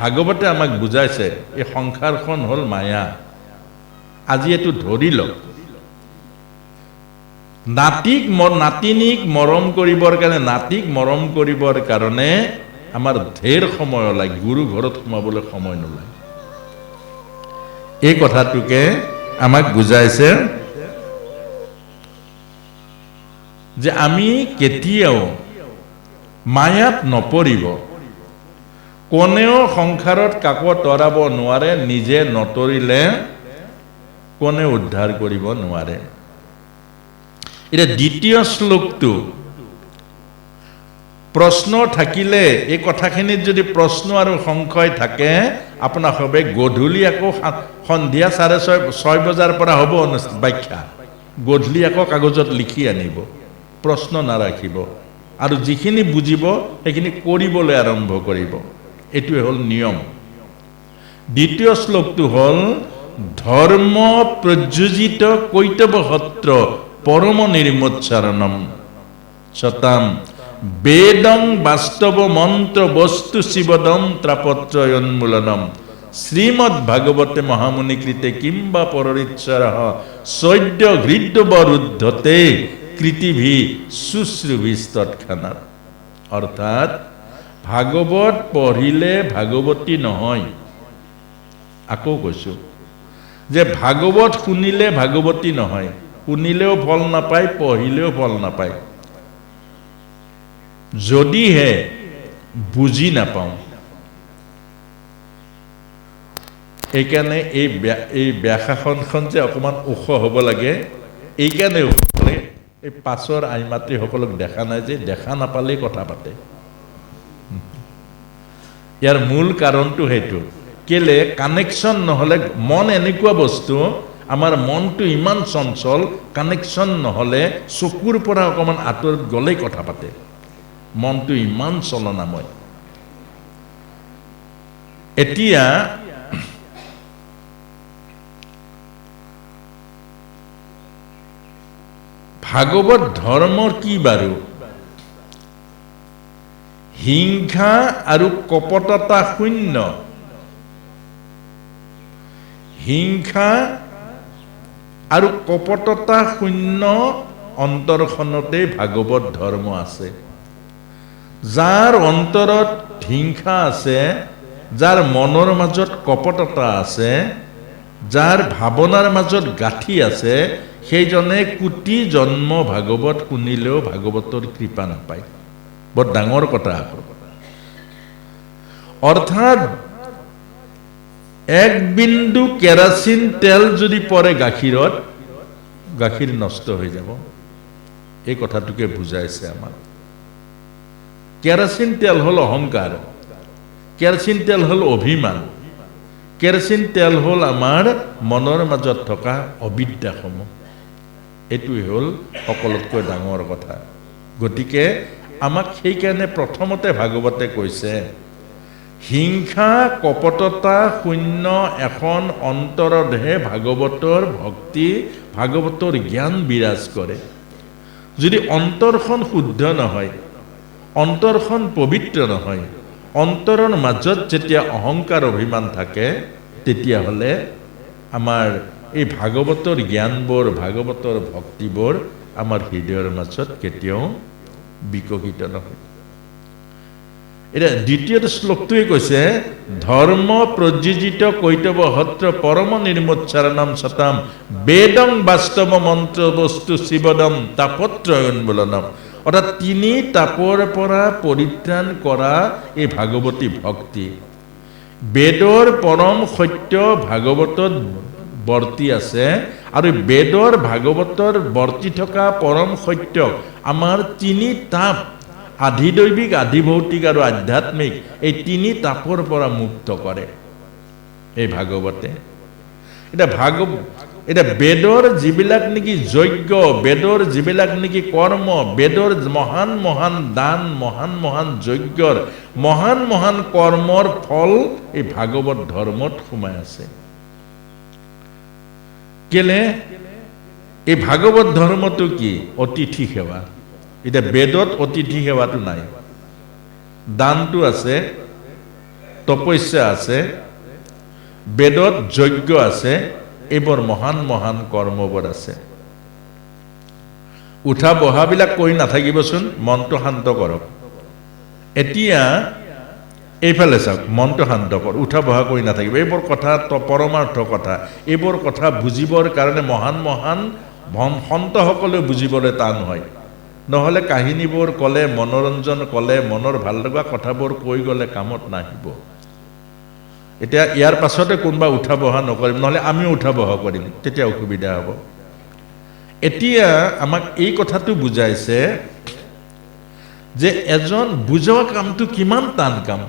ভাগৱতে আমাক বুজাইছে এই সংসাৰখন হ'ল মায়া। আজি এইটো ধৰি লওক। নাতিক মৰম কৰিবৰ কাৰণে আমাৰ ঢেৰ সময় ওলায়, গুৰু ঘৰত সোমাবলৈ সময় নোলায়। এই কথাটোকে আমাক বুজাইছে যে আমি কেতিয়াও মায়াত নপৰিব। কোনেও সংসাৰত কাকো তৰাব নোৱাৰে, নিজে নতৰিলে কোনে উদ্ধাৰ কৰিব নোৱাৰে। এতিয়া দ্বিতীয় শ্লোকটো প্ৰশ্ন থাকিলে, এই কথাখিনিত যদি প্ৰশ্ন আৰু সংশয় থাকে, আপোনাৰ হবে গধূলি আকৌ সন্ধিয়া 6:30 বজাৰ পৰা হ'ব ব্যাখ্যা। গধূলি আকৌ কাগজত লিখি আনিব, প্ৰশ্ন নাৰাখিব, আৰু যিখিনি বুজিব সেইখিনি কৰিবলৈ আৰম্ভ কৰিব। এইটোৱে হ'ল নিয়ম। দ্বিতীয় শ্লোকটো হ'ল ধৰ্ম প্ৰযোজিত কৈতৱসত্ৰ পৰম নিৰ্মোচ্চাৰণম সতাম বেদং বাস্তৱ মন্ত্ৰ বস্তু শিৱদম ত্ৰাপত্ৰয়োন্মূলনম শ্ৰীমদ্ ভাগৱতে মহামুনিকৃতে কিম্বা পৰৰিচ্ছাৰঃ সদ্য হৃদবৰুদ্ধতে কৃতিভি শুশ্ৰুভিস্তৎক্ষণাৎ। অৰ্থাৎ ভাগৱত পঢ়িলে ভাগৱতী নহয়। আকৌ কৈছো যে ভাগৱত শুনিলে ভাগৱতী নহয়। শুনিলেও ফল নাপায়, পঢ়িলেও ফল নাপায়। যদিহে বুজি নাপাওঁ। এইকাৰণে এই ব্যাসাসনখন যে অকণমান ওখ হ'ব লাগে, এইকাৰণে এই পাছৰ আইমাতৃসকলক দেখা নাই যে, দেখা নাপালেই কথা পাতে। ইয়াৰ মূল কাৰণটো সেইটো। কেলে কানেকশ্যন নহ'লে, মন এনেকুৱা বস্তু, আমাৰ মনটো ইমান চঞ্চল, কানেকশ্যন নহ'লে চকুৰ পৰা অকণমান আঁতৰত গ'লেই কথা পাতে। মনটো ইমান চলনাময়। এতিয়া ভাগৱত ধৰ্মৰ কি বাৰু? হিংসা আৰু কপটতা শূন্য। হিংসা আৰু কপটতা শূন্য অন্তৰখনতে ভাগৱত ধৰ্ম আছে। যাৰ অন্তৰত হিংসা আছে, যাৰ মনৰ মাজত কপটতা আছে, যাৰ ভাৱনাৰ মাজত গাঁঠি আছে, সেইজনে কোটি জন্ম ভাগৱত শুনিলেও ভাগৱতৰ কৃপা নাপায়। বৰ ডাঙৰ কথা। অৰ্থাৎ এক বিন্দু কেৰাচিন তেল যদি পৰে গাখীৰত, গাখীৰ নষ্ট হৈ যাব। এই কথাটোকে বুজাইছে আমাক। কেৰাচিন তেল হ'ল অহংকাৰ, কেৰাচিন তেল হ'ল অভিমান, কেৰাচিন তেল হ'ল আমাৰ মনৰ মাজত থকা অবিদ্যাসমূহ। এইটোৱে হ'ল সকলোতকৈ ডাঙৰ কথা। গতিকে আমাক সেইকাৰণে প্ৰথমতে ভাগৱতে কৈছে, হিংসা কপটতা শূন্য এখন অন্তৰতহে ভাগৱতৰ ভক্তি, ভাগৱতৰ জ্ঞান বিৰাজ কৰে। যদি অন্তৰখন শুদ্ধ নহয়, অন্তৰখন পবিত্ৰ নহয়, অন্তৰৰ মাজত যেতিয়া অহংকাৰ অভিমান থাকে, তেতিয়াহ'লে আমাৰ এই ভাগৱতৰ জ্ঞানবোৰ, ভাগৱতৰ ভক্তিবোৰ আমাৰ হৃদয়ৰ মাজত কেতিয়াও বিকশিত নহয়। এতিয়া দ্বিতীয় শ্লোকটোৱে কৈছে, ধৰ্ম প্ৰযোজিত কৈতৱসত্ৰ পৰম নিৰ্মোচ্চাৰণম সতাম বেদং বাস্তৱ মন্ত্ৰ বস্তু শিৱদম তাপত্ৰয়োন্মূলনম। অৰ্থাৎ তিনি তাপৰ পৰা পৰিত্ৰাণ কৰা এই ভাগৱতী ভক্তি। বেদৰ পৰম সত্য ভাগৱতত বৰ্তি আছে, আৰু বেদৰ ভাগৱতৰ বৰ্তি থকা পৰম সত্য আমাৰ তিনি তাপ, আধিদৈৱিক, আধিভৌতিক আৰু আধ্যাত্মিক, এই তিনি তাপৰ পৰা মুক্ত কৰে এই ভাগৱতে। এতিয়া বেদৰ যিবিলাক নেকি যজ্ঞ, বেদৰ যিবিলাক নেকি কৰ্ম, বেদৰ মহান মহান দান, মহান মহান যজ্ঞৰ, মহান মহান কৰ্মৰ ফল এই ভাগৱত ধৰ্মত সোমাই আছে। কেলে এই ভাগৱত ধৰ্মটো কি? অতিথি সেৱা। এতিয়া বেদত অতিথি সেৱাটো নাই, দানটো আছে, তপস্যা আছে, বেদত যজ্ঞ আছে, এইবোৰ মহান মহান কৰ্মবোৰ আছে। উঠা বহাবিলাক কৰি নাথাকিবচোন, মনটো শান্ত কৰক। এতিয়া এইফালে চাওক, মনটো শান্ত কৰ, উঠা বহা কৰি নাথাকিব। এইবোৰ কথা পৰমাৰ্থ কথা, এইবোৰ কথা বুজিবৰ কাৰণে মহান মহান সন্তসকলেও বুজিবলৈ টান হয়। নহ'লে কাহিনীবোৰ ক'লে, মনোৰঞ্জন ক'লে, মনৰ ভাল লগা কথাবোৰ কৈ গ'লে কামত নাহিব। এতিয়া ইয়াৰ পাছতে কোনোবা উঠা বহা নকৰিম, নহ'লে আমিও উঠা বহা কৰিম, তেতিয়া অসুবিধা হ'ব। এতিয়া আমাক এই কথাটো বুজাইছে যে এজন বুজোৱা কামটো কিমান টান কাম,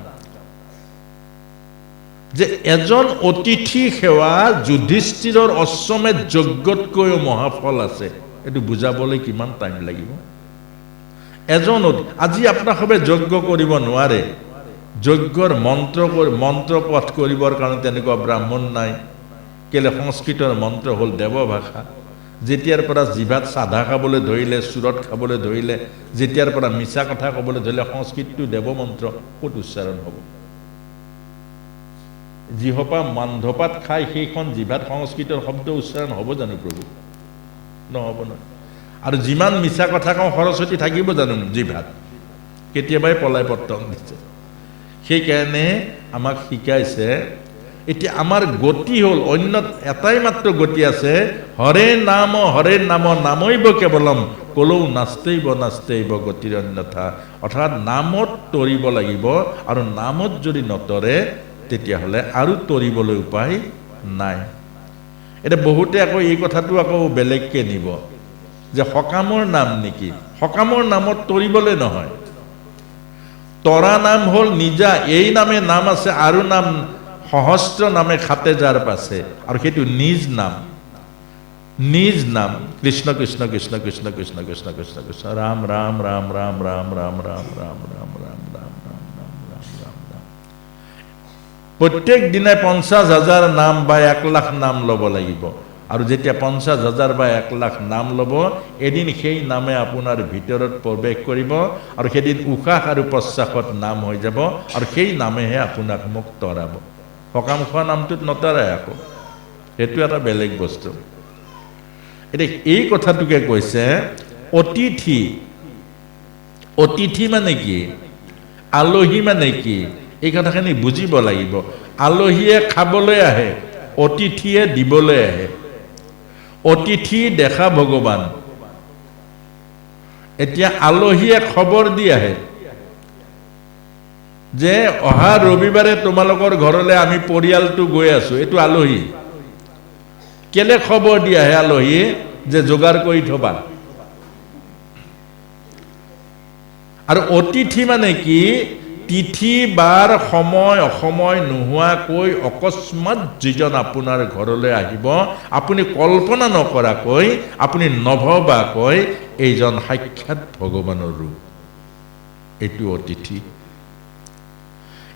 যে এজন অতিথি সেৱা যুধিষ্ঠিৰৰ অশ্বমেধ যজ্ঞতকৈও মহাফল আছে, এইটো বুজাবলৈ কিমান টাইম লাগিব। এজন আজি আপোনাসবে যজ্ঞ কৰিব নোৱাৰে, যজ্ঞৰ মন্ত্ৰ পাঠ কৰিবৰ কাৰণে তেনেকুৱা ব্ৰাহ্মণ নাই। কেলে সংস্কৃতৰ মন্ত্ৰ হ'ল দেৱভাষা। যেতিয়াৰ পৰা জিভাত চাধা খাবলৈ ধৰিলে, চুৰত খাবলৈ ধৰিলে, যেতিয়াৰ পৰা মিছা কথা ক'বলৈ ধৰিলে, সংস্কৃতটো দেৱমন্ত্ৰ ক'ত উচ্চাৰণ হ'ব? যিসোপা মান্ধপাত খাই সেইখন জিভাত সংস্কৃতৰ শব্দ উচ্চাৰণ হ'ব জানো প্ৰভু? নহ'ব নহয়। আৰু যিমান মিছা কথা কওঁ, সৰস্বতী থাকিব জানো জিভাত? কেতিয়াবাই পলাই পত্তন দিছে। সেইকাৰণে আমাক শিকাইছে, এতিয়া আমাৰ গতি হ'ল অন্য এটাই মাত্ৰ গতি আছে, হৰে নাম নামৈব কেৱলম কলৌ নাস্তেইব নাস্তেইব গতিৰ অন্যথা। অৰ্থাৎ নামত তৰিব লাগিব, আৰু নামত যদি নতৰে তেতিয়াহ'লে আৰু তৰিবলৈ উপায় নাই। এতিয়া বহুতে আকৌ এই কথাটো আকৌ বেলেগকৈ নিব যে সকামৰ নাম নেকি? সকামৰ নামত তৰিবলৈ নহয়। তৰা নাম হ'ল নিজা, এই নামে নাম আছে, আৰু নাম সহস্ৰ নামে খাতে যাৰ পাছে, আৰু সেইটো নিজ নাম। নিজ নাম কৃষ্ণ কৃষ্ণ কৃষ্ণ কৃষ্ণ কৃষ্ণ কৃষ্ণ কৃষ্ণ কৃষ্ণ ৰাম ৰাম ৰাম ৰাম ৰাম ৰাম ৰাম ৰাম ৰাম ৰাম ৰাম ৰাম ৰাম ৰাম ৰাম ৰাম। প্ৰত্যেক দিনাই 50,000 নাম বা 1 লাখ নাম ল'ব লাগিব। আৰু যেতিয়া 50,000 বা 1 লাখ নাম ল'ব, এদিন সেই নামে আপোনাৰ ভিতৰত প্ৰৱেশ কৰিব, আৰু সেইদিন উশাহ আৰু প্ৰশ্বাসত নাম হৈ যাব, আৰু সেই নামেহে আপোনাক মোক তৰাব। সকাম খোৱা নামটোত নতৰাই আকৌ, সেইটো এটা বেলেগ বস্তু। এতিয়া এই কথাটোকে কৈছে অতিথি। অতিথি মানে কি? আলহী মানে কি? এই কথাখিনি বুজিব লাগিব। আলহীয়ে খাবলৈ আহে, অতিথিয়ে দিবলৈ আহে। অতিথি দেখা ভগৱান। এতিয়া আলহীয়ে খবৰ দি আহে যে অহা ৰবিবাৰে তোমালোকৰ ঘৰলৈ আমি পৰিয়ালটো গৈ আছো, এইটো আলহী। কেলে খবৰ দি আহে আলহী? যে যোগাৰ কৰি থবা। আৰু অতিথি মানে কি? তিথি বাৰ সময় অসময় নোহোৱাকৈ অকস্মাত যিজন আপোনাৰ ঘৰলৈ আহিব, আপুনি কল্পনা নকৰাকৈ, আপুনি নভবাকৈ, এইজন সাক্ষাৎ ভগৱানৰ ৰূপ, এইটো অতিথি।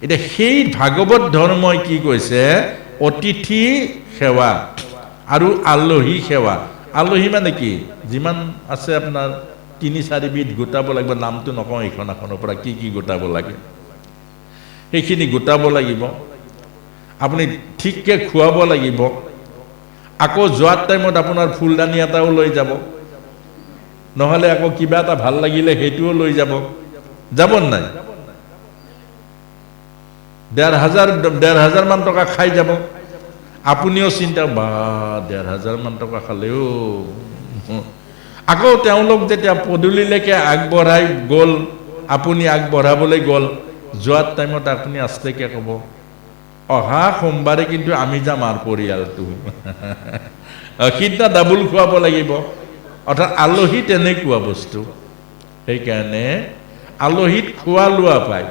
এতিয়া সেই ভাগৱত ধৰ্মই কি কৈছে? অতিথি সেৱা আৰু আলহী সেৱা। আলহী মানে কি? যিমান আছে আপোনাৰ 3-4 বিধ গোটাব লাগিব, নামটো নকওঁ এইখন এখনৰ পৰা কি কি গোটাব লাগে, সেইখিনি গোটাব লাগিব। আপুনি ঠিককৈ খুৱাব লাগিব। আকৌ যোৱাৰ টাইমত আপোনাৰ ফুলদানি এটাও লৈ যাব, নহ'লে আকৌ কিবা এটা ভাল লাগিলে সেইটোও লৈ যাব। যাব নাই? 1,500 মান টকা খাই যাব। আপুনিও চিন্তা, বা 1,500 মান টকা খালেও। আকৌ তেওঁলোক যেতিয়া পদূলিলৈকে আগবঢ়াই গ'ল, আপুনি আগবঢ়াবলৈ গ'ল, যোৱাৰ টাইমত আপুনি আস্তেকৈ ক'ব, অহা সোমবাৰে কিন্তু আমি যাম আৰু পৰিয়ালটো। সিদিনা ডাবুল খুৱাব লাগিব। অৰ্থাৎ আলহী তেনেকুৱা বস্তু। সেইকাৰণে আলহীত খোৱা লোৱা পায়।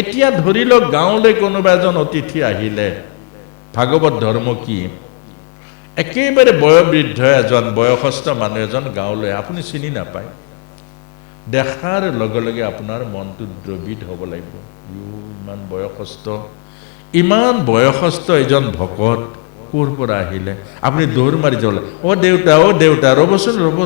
এতিয়া ধৰি লওক গাঁৱলৈ কোনোবা এজন অতিথি আহিলে, ভাগৱত ধৰ্ম কি? একেবাৰে বয়োবৃদ্ধ এজন, বয়সস্থ মানুহ এজন গাঁৱলৈ, আপুনি চিনি নাপায়। দেখাৰ লগে লগে আপোনাৰ মনটো দ্ৰৱিত হ'ব লাগিব। ইমান বয়সস্থ এজন ভকত ক'ৰ পৰা আহিলে? আপুনি দৌৰ মাৰি যাব লাগে, অ' দেউতা ৰ'বচোন, ৰ'ব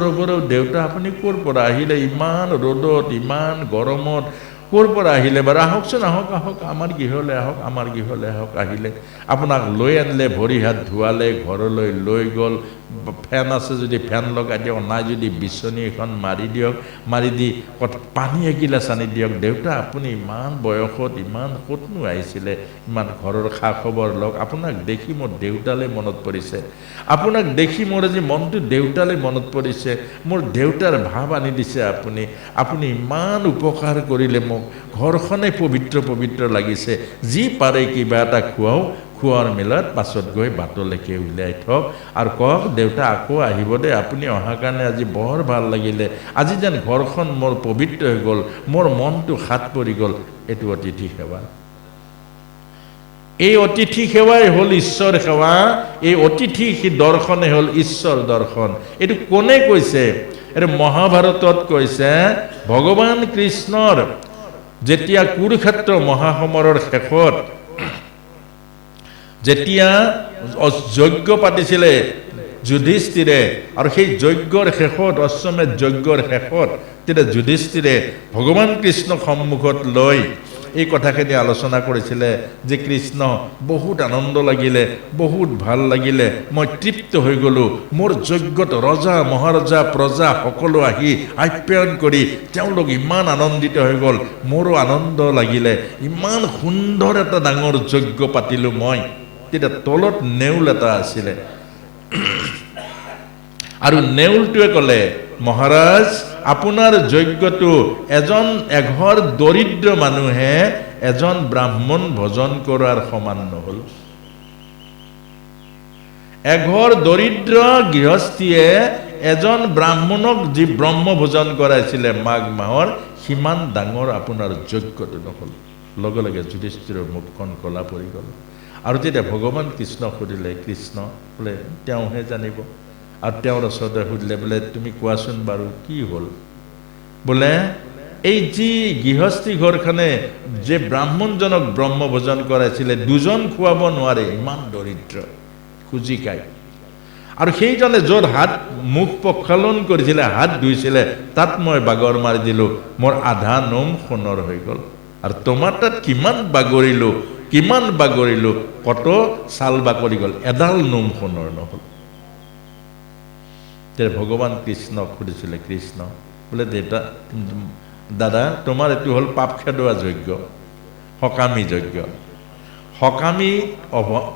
দেউতা, আপুনি ক'ৰ পৰা আহিলে? ইমান ৰ'দত, ইমান গৰমত, ক'ৰ পৰা আহিলে বাৰু আহকচোন আহক আহক আমাৰ গৃহলৈ আহক আমাৰ গৃহলৈ আহক আহিলে আপোনাক লৈ আনিলে ভৰি হাত ধুৱালে ঘৰলৈ লৈ গ'ল ফেন আছে যদি ফেন লগাই দিয়ক নাই যদি বিচনী এখন মাৰি দিয়ক মাৰি দি পানী এগিলাচ আনি দিয়ক দেউতা আপুনি ইমান বয়সত ইমান ক'তনো আহিছিলে ইমান ঘৰৰ খা খবৰ লওক আপোনাক দেখি মোৰ দেউতালৈ মনত পৰিছে আপোনাক দেখি মোৰ আজি মনটো দেউতালৈ মনত পৰিছে মোৰ দেউতাৰ ভাৱ আনি দিছে আপুনি আপুনি ইমান উপকাৰ কৰিলে মোক ঘৰখনে পবিত্ৰ পবিত্ৰ লাগিছে যি পাৰে কিবা এটা খুৱাও খোৱাৰ মেলাত পাছত গৈ বাটলৈকে উলিয়াই থওক আৰু কওক দেউতা আকৌ আহিব দে আপুনি অহাৰ কাৰণে আজি বৰ ভাল লাগিলে আজি যেন ঘৰখন মোৰ পবিত্ৰ হৈ গ'ল মোৰ মনটো হাত পৰি গ'ল এইটো অতিথি সেৱা এই অতিথি সেৱাই হ'ল ঈশ্বৰ সেৱা এই অতিথি দৰ্শনে হ'ল ঈশ্বৰ দৰ্শন এইটো কোনে কৈছে এইটো মহাভাৰতত কৈছে ভগৱান কৃষ্ণৰ যেতিয়া কুৰুক্ষেত্ৰ মহাসমৰৰ শেষত যেতিয়া যজ্ঞ পাতিছিলে যুধিষ্ঠিৰে আৰু সেই যজ্ঞৰ শেষত অশ্বমেধ যজ্ঞৰ শেষত তেতিয়া যুধিষ্ঠিৰে ভগৱান কৃষ্ণক সন্মুখত লৈ এই কথাখিনি আলোচনা কৰিছিলে যে কৃষ্ণ বহুত আনন্দ লাগিলে বহুত ভাল লাগিলে মই তৃপ্ত হৈ গ'লো মোৰ যজ্ঞত ৰজা মহাৰজা প্ৰজা সকলো আহি আপ্যায়ন কৰি তেওঁলোক ইমান আনন্দিত হৈ গ'ল মোৰো আনন্দ লাগিলে ইমান সুন্দৰ এটা ডাঙৰ যজ্ঞ পাতিলোঁ মই তেতিয়া তলত নেউল এটা আছিলে আৰু নেউলটোৱে ক'লে মহাৰাজ আপোনাৰ যজ্ঞটো এঘৰ দৰিদ্ৰ মানুহে এজন ব্ৰাহ্মণ ভজন কৰাৰ সমান নহ'ল এঘৰ দৰিদ্ৰ গৃহস্থীয়ে এজন ব্ৰাহ্মণক যি ব্ৰহ্ম ভোজন কৰাইছিলে মাঘ মাহৰ সিমান ডাঙৰ আপোনাৰ যজ্ঞটো নহ'ল লগে লগে যুধিষ্ঠিৰৰ মুখখন কলা পৰি গ'ল আৰু তেতিয়া ভগৱান কৃষ্ণক সুধিলে কৃষ্ণ বোলে তেওঁহে জানিব আৰু তেওঁৰ ওচৰতে সুধিলে বোলে তুমি কোৱাচোন বাৰু কি হ'ল বোলে এই যি গৃহস্থী ঘৰখনে যে ব্ৰাহ্মণজনক ব্ৰহ্ম ভোজন কৰাইছিলে দুজন খুৱাব নোৱাৰে ইমান দৰিদ্ৰ খুজি খায় আৰু সেইজনে য'ত হাত মুখ প্ৰক্ষালন কৰিছিলে হাত ধুইছিলে তাত মই বাগৰ মাৰি দিলোঁ মোৰ আধা নোম সোণৰ হৈ গ'ল আৰু তোমাৰ তাত কিমান বাগৰিলোঁ কত ছাল বাকৰি গ'ল এডাল নোম সোণৰ নহ'ল তেতিয়া ভগৱান কৃষ্ণক সুধিছিলে কৃষ্ণ বোলে দাদা তোমাৰ এইটো হ'ল পাপ খেদোৱা যজ্ঞ সকামী যজ্ঞ সকামীত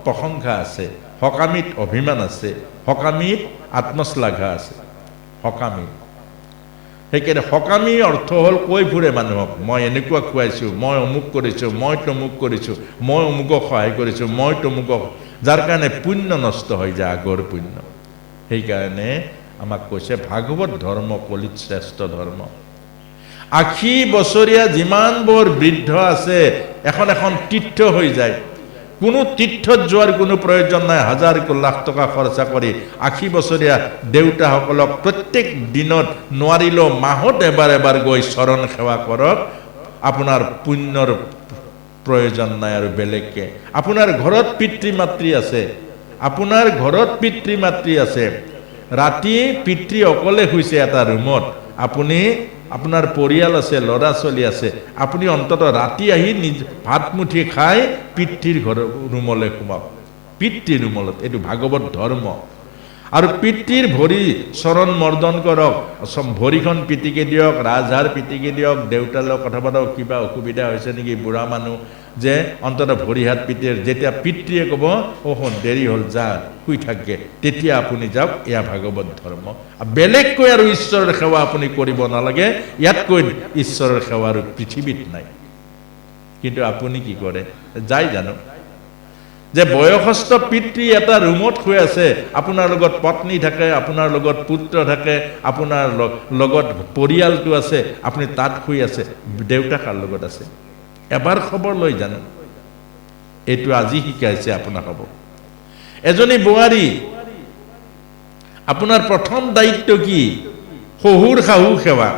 প্ৰশংসা আছে সকামীত অভিমান আছে সকামীত আত্মশ্লাঘা আছে সকামী সেইকাৰণে সকামী অৰ্থ হ'ল কৈ ফুৰে মানুহক মই এনেকুৱা খুৱাইছোঁ মই অমুক কৰিছোঁ মই তমুক কৰিছোঁ মই অমুকক সহায় কৰিছোঁ মই তমুকক যাৰ কাৰণে পুণ্য নষ্ট হৈ যায় আগৰ পুণ্য সেইকাৰণে আমাক কৈছে ভাগৱত ধৰ্ম কলিত শ্ৰেষ্ঠ ধৰ্ম 80 বছৰীয়া যিমানবোৰ বৃদ্ধ আছে এখন তীৰ্থ হৈ যায় কোনো তীৰ্থত যোৱাৰ কোনো প্ৰয়োজন নাই হাজাৰ লাখ টকা খৰচা কৰি 80 বছৰীয়া দেউতাসকলক প্ৰত্যেক দিনত নোৱাৰিলেও মাহত এবাৰ গৈ চৰণ সেৱা কৰক আপোনাৰ পুণ্যৰ প্ৰয়োজন নাই আৰু বেলেগকে আপোনাৰ ঘৰত পিতৃ মাতৃ আছে ৰাতি পিতৃ অকলে শুইছে এটা ৰুমত আপুনি আপোনাৰ পৰিয়াল আছে ল'ৰা ছোৱালী আছে আপুনি অন্তত ৰাতি আহি ভাত মুঠি খাই পিতৃৰ ঘৰ ৰুমলৈ সোমাওক পিতৃ ৰুমলৈ এইটো ভাগৱত ধৰ্ম আৰু পিতৃৰ ভৰি চৰণ মৰ্দন কৰক ভৰিখন পিটিকি দিয়ক ৰাজহাড় পিটিকি দিয়ক দেউতাৰ লগত কথা পাতক কিবা অসুবিধা হৈছে নেকি বুঢ়া মানুহ যে অন্তত ভৰি হাত পিতৃৰ যেতিয়া পিতৃয়ে ক'ব দেৰি হ'ল যা শুই থাকে তেতিয়া আপুনি যাওক এয়া ভাগৱত ধৰ্ম বেলেগকৈ আৰু ঈশ্বৰৰ সেৱা আপুনি কৰিব নালাগে ইয়াতকৈ ঈশ্বৰৰ সেৱা আৰু পৃথিৱীত নাই কিন্তু আপুনি কি কৰে যাই জানো যে বয়সস্থ পিতৃ এটা ৰুমত শুই আছে আপোনাৰ লগত পত্নী থাকে আপোনাৰ লগত পুত্ৰ থাকে আপোনাৰ লগত পৰিয়ালটো আছে আপুনি তাত শুই আছে দেউতা কাৰ লগত আছে এবাৰ খবৰ লৈ জানো এইটো আজি শিকাইছে আপোনাক হ'ব এজনী বোৱাৰী আপোনাৰ প্ৰথম দায়িত্ব কি শহুৰ শাহু সেৱা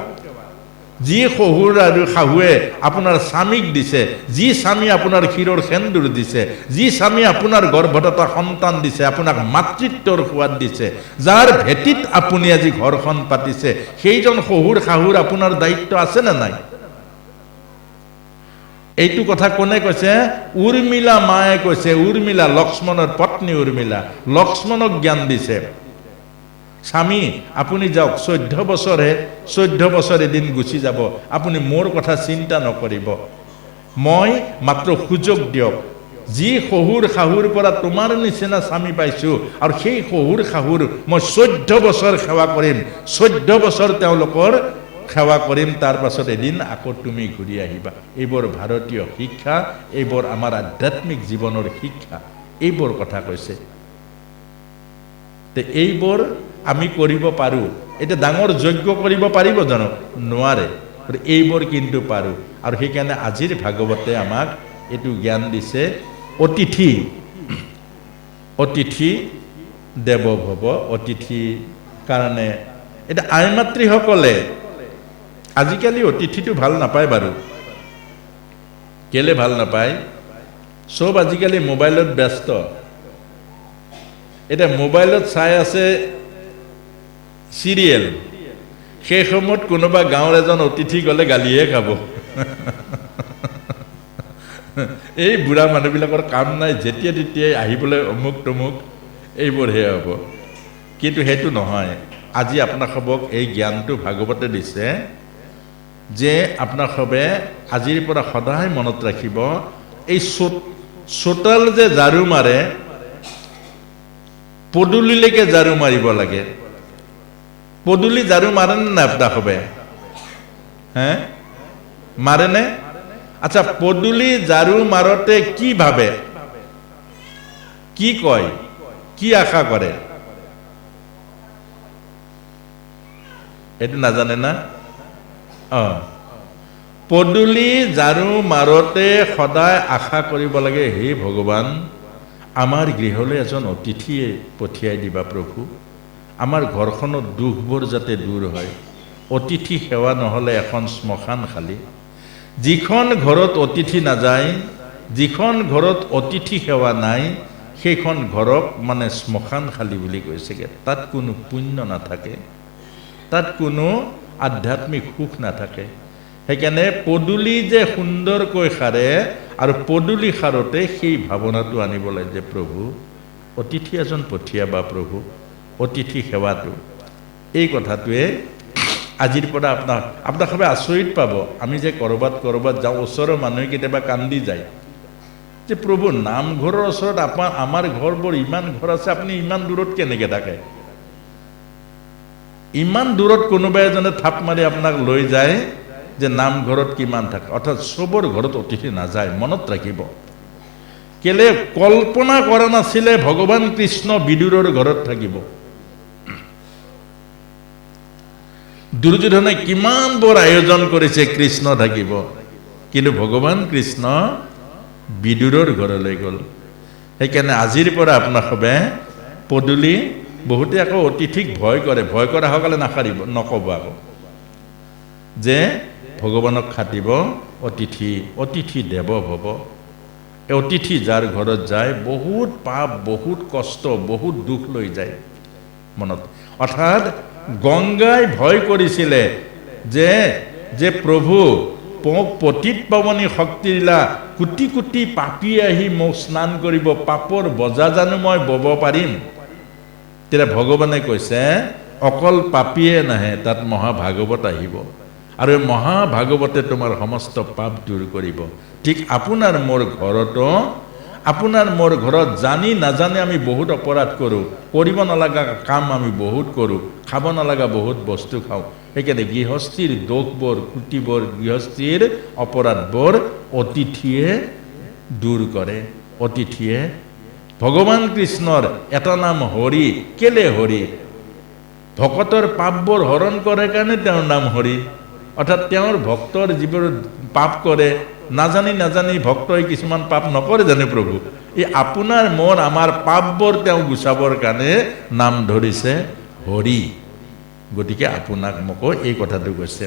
যি শহুৰ আৰু শাহুৱে আপোনাৰ স্বামীক দিছে যি স্বামী আপোনাৰ ক্ষীৰৰ সেন্দুৰ দিছে যি স্বামী আপোনাৰ গৰ্ভত এটা সন্তান দিছে আপোনাক মাতৃত্বৰ সোৱাদ দিছে যাৰ ভেটিত আপুনি আজি ঘৰখন পাতিছে সেইজন শহুৰ শাহুৰ আপোনাৰ দায়িত্ব আছে নে নাই এইটো কথা কোনে কৈছে? উৰ্মিলা মায়ে কৈছে। উৰ্মিলা, লক্ষ্মণৰ পত্নী উৰ্মিলা লক্ষ্মণক জ্ঞান দিছে, স্বামী আপুনি যাওক, 14 বছৰহে, 14 বছৰ এদিন গুচি যাব, আপুনি মোৰ কথা চিন্তা নকৰিব, মই মাত্ৰ সুযোগ দিয়ক, যি শহুৰ শাহুৰ পৰা তোমাৰ নিচিনা স্বামী পাইছোঁ, আৰু সেই শহুৰ শাহুৰ মই 14 বছৰ সেৱা কৰিম, 14 বছৰ তেওঁলোকৰ সেৱা কৰিম, তাৰ পাছত এদিন আকৌ তুমি ঘূৰি আহিবা। এইবোৰ ভাৰতীয় শিক্ষা, এইবোৰ আমাৰ আধ্যাত্মিক জীৱনৰ শিক্ষা, এইবোৰ কথা কৈছে। এইবোৰ আমি কৰিব পাৰোঁ। এতিয়া ডাঙৰ যজ্ঞ কৰিব পাৰিব জানো? নোৱাৰে। এইবোৰ কিন্তু পাৰোঁ, আৰু সেইকাৰণে আজিৰ ভাগৱতে আমাক এইটো জ্ঞান দিছে, অতিথি অতিথি দেৱ ভৱ, অতিথি কাৰণে। এতিয়া আই মাতৃসকলে আজিকালি অতিথিটো ভাল নাপায় বাৰু। কেলে ভাল নাপায়? চব আজিকালি মোবাইলত ব্যস্ত। এতিয়া মোবাইলত চাই আছে চিৰিয়েল, সেই সময়ত কোনোবা গাঁৱৰ এজন অতিথি গ'লে গালিহে খাব। এই বুঢ়া মানুহবিলাকৰ কাম নাই, যেতিয়া তেতিয়াই আহিবলৈ অমুক তমুক, এইবোৰহে হ'ব। কিন্তু সেইটো নহয়। আজি আপোনালোকক এই জ্ঞানটো ভাগৱতে দিছে যে আপোনালোকে আজিৰ পৰা সদায় মনত ৰাখিব, এই চোতাল যে ঝাৰু মাৰে, পদূলিলৈকে ঝাৰু মাৰিব লাগে। পদূলি ঝাৰু মাৰেনে নাই আপোনালোকে? হে, মাৰেনে? আচ্ছা, পদূলি ঝাৰু মাৰোতে কি ভাবে, কি কয়, কি আশা কৰে? এইটো নাজানে না? পদূলি ঝাৰু মাৰোতে সদায় আশা কৰিব লাগে, হে ভগৱান, আমাৰ গৃহলৈ এজন অতিথিয়ে পঠিয়াই দিবা প্ৰভু, আমাৰ ঘৰখনত দুখবোৰ যাতে দূৰ হয়। অতিথি সেৱা নহ'লে এখন শ্মশান খালী। যিখন ঘৰত অতিথি নাযায়, যিখন ঘৰত অতিথি সেৱা নাই, সেইখন ঘৰক মানে শ্মশান খালী বুলি কৈছেগৈ। তাত কোনো পুণ্য নাথাকে, তাত কোনো আধ্যাত্মিক সুখ নাথাকে। সেইকাৰণে পদূলি যে সুন্দৰকৈ সাৰে, আৰু পদূলি সাৰোতে সেই ভাৱনাটো আনিব লাগে যে প্ৰভু অতিথি এজন পঠিয়াবা, প্ৰভু অতিথি সেৱাটো। এই কথাটোৱে আজিৰ পৰা আপোনালোকে আচৰিত পাব। আমি যে ক'ৰবাত যাওঁ, ওচৰৰ মানুহে কেতিয়াবা কান্দি যায় যে প্ৰভু নামঘৰৰ ওচৰত আমাৰ ঘৰবোৰ ইমান ঘৰ আছে, আপুনি ইমান দূৰত কেনেকৈ থাকে? ইমান দূৰত কোনোবা এজনে থাপ মাৰি আপোনাক লৈ যায় যে নামঘৰত কিমান থাকে। অৰ্থাৎ চবৰ ঘৰত অতিথি নাযায়, মনত ৰাখিব। কেলে কল্পনা কৰা নাছিলে ভগৱান কৃষ্ণ বিদুৰৰ ঘৰত থাকিব। দুৰ্যোধনে কিমান বৰ আয়োজন কৰিছে কৃষ্ণ থাকিব, কিন্তু ভগৱান কৃষ্ণ বিদুৰৰ ঘৰলৈ গ'ল। সেইকাৰণে আজিৰ পৰা আপোনালোকে পদূলি, বহুতে আকৌ অতিথিক ভয় কৰে, ভয় কৰা সকলে নাসাৰিব, নক'ব আকৌ যে ভগৱানক খাটিব অতিথি, অতিথি দেৱ ভৱ। অতিথি যাৰ ঘৰত যায় বহুত পাপ, বহুত কষ্ট, বহুত দুখ লৈ যায় মনত। অৰ্থাৎ গংগাই ভয় কৰিছিলে যে প্ৰভু মোক পতিত পাৱনী শক্তিলা, কোটি কোটি পাপী আহি মোক স্নান কৰিব, পাপৰ বজা জানো মই বব পাৰিম? তেতিয়া ভগৱানে কৈছে অকল পাপীয়ে নাহে, তাত মহাভাগৱত আহিব, আৰু এই মহাভাগৱতে তোমাৰ সমস্ত পাপ দূৰ কৰিব। ঠিক আপোনাৰ মোৰ ঘৰত জানি নাজানি আমি বহুত অপৰাধ কৰোঁ, কৰিব নালাগা কাম আমি বহুত কৰোঁ, খাব নালাগা বহুত বস্তু খাওঁ। সেইকাৰণে গৃহস্থীৰ দোষবোৰ, ত্ৰুটিবোৰ, গৃহস্থীৰ অপৰাধবোৰ অতিথিয়ে দূৰ কৰে। অতিথিয়ে, ভগৱান কৃষ্ণৰ এটা নাম হৰি। কেলে হৰি? ভকতৰ পাপবোৰ হৰণ কৰে কাৰণে তেওঁৰ নাম হৰি। অৰ্থাৎ তেওঁৰ ভক্তৰ যিবোৰ পাপ কৰে, নাজানি ভক্তই কিছুমান পাপ নকৰে জানে প্ৰভু? এই আপোনাৰ মোৰ আমাৰ পাপবোৰ তেওঁ গুচাবৰ কাৰণে নাম ধৰিছে হৰি। গতিকে আপোনাক মোকো এই কথাটো কৈছে।